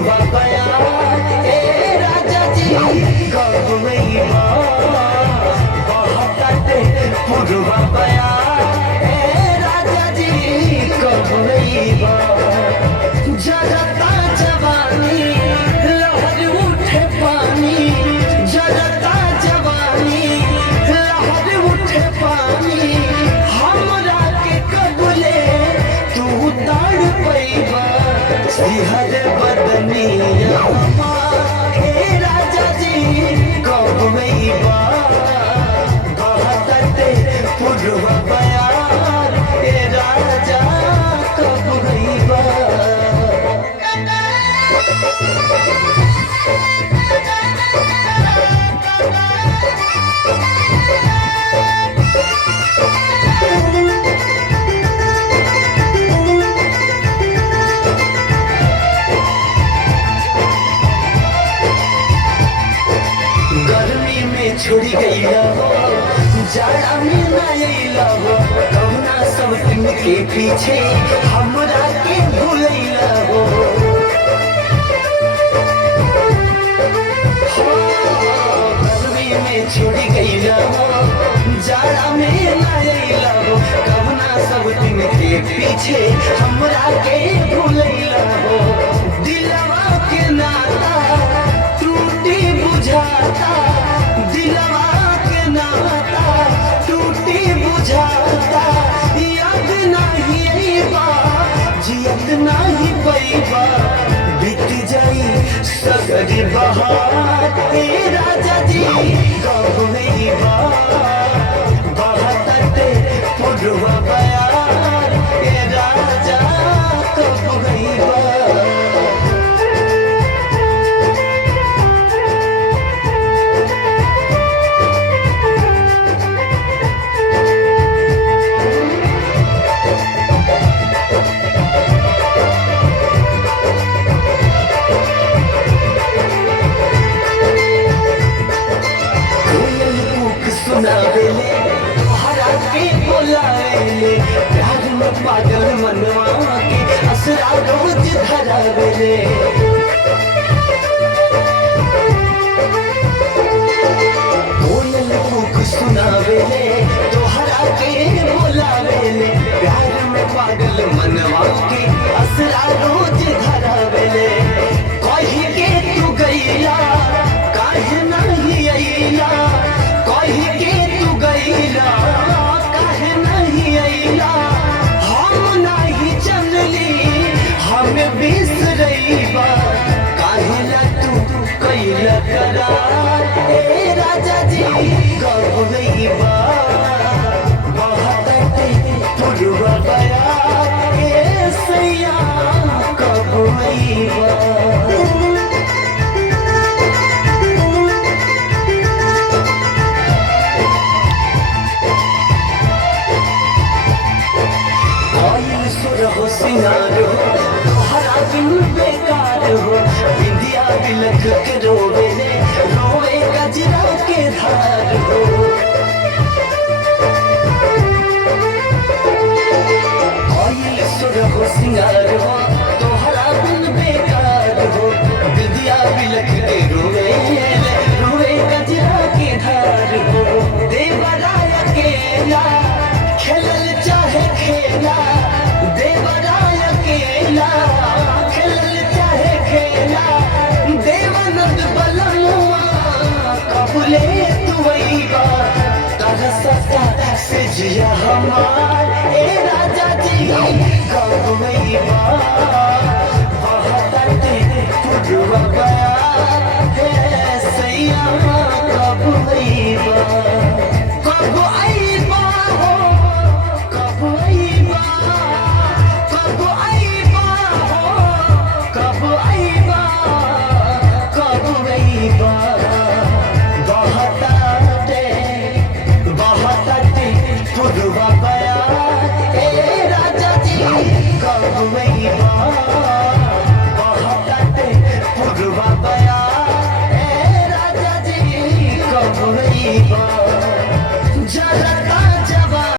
पुरवा बया ए राजा जी गवैया बहताटे पुरवा बया ए राजा जी गवैया जरता जवानी लहर उठे पानी जरता जवानी लहर उठे पानी हमरा के कबले तू ताड़ पैबा सिहर बदनिया हे राजा जी गवैया बहताटे पुरवा बया ए राजा गवैया। गर्मी में छोड़ी गई हो जाड़ा में न अइला हो कहुना सब दिन के पीछे हमरा के भूलैला हो गर्मी में छोड़ी गई हो जाड़ा में न अइला हो कहुना सब दिन के पीछे हमरा के भूलैला हो दिलवा के नाता टूटी बुझाता दिलवा के नाता टूटी बुझाता याद नहीं अइबा जियत नहीं पैबा बीत जाई सगरी बहार ए राजा जी गवैया बहताटे पुरवा बया ए राजा गवैया। सुनावेले तोहरा के बोलावेले प्यार में पागल मनवा के असरा रोज धरावेले कोयल कूक सुनावेले तोहरा के बोलावेले प्यार में पागल मनवा के असरा रोज धरावेले कही के तू गईला काहे नहीं अइला कही के तू गईला काहे नहीं अइला हम नहीं चलली हमें बिसरैबा काहे ला तू कैला करार ए राजा जी गवैया बहताटे पुरवा बया ए सैया गवैया। हो सिंगार हो तोहरा बिन बेकार हो बिंदिया बिलख के रोवेले रोवे गजरा के धार हो कोयल सुर हो सिंगार हो तोहरा बिन बेकार हो बिंदिया बिलख के रोवेले रोवे गजरा के धार हो देवरा अकेला खेलल चाहे खेला देवरा अकेला खेलल चाहे खेला देवानंद बलमुआ कबूले तू अइबा तरसता से जिया हमार ए राजा जी गवैया बहताटे पुरवा बया हे सैया गवैया। कब अइबा हो कब अइबा कब अइबा हो कब अइबा कब अइबा बहताटे पुरवा बया ए राजा जी गवैया बहताटे पुरवा बया ए राजा जी गवैया।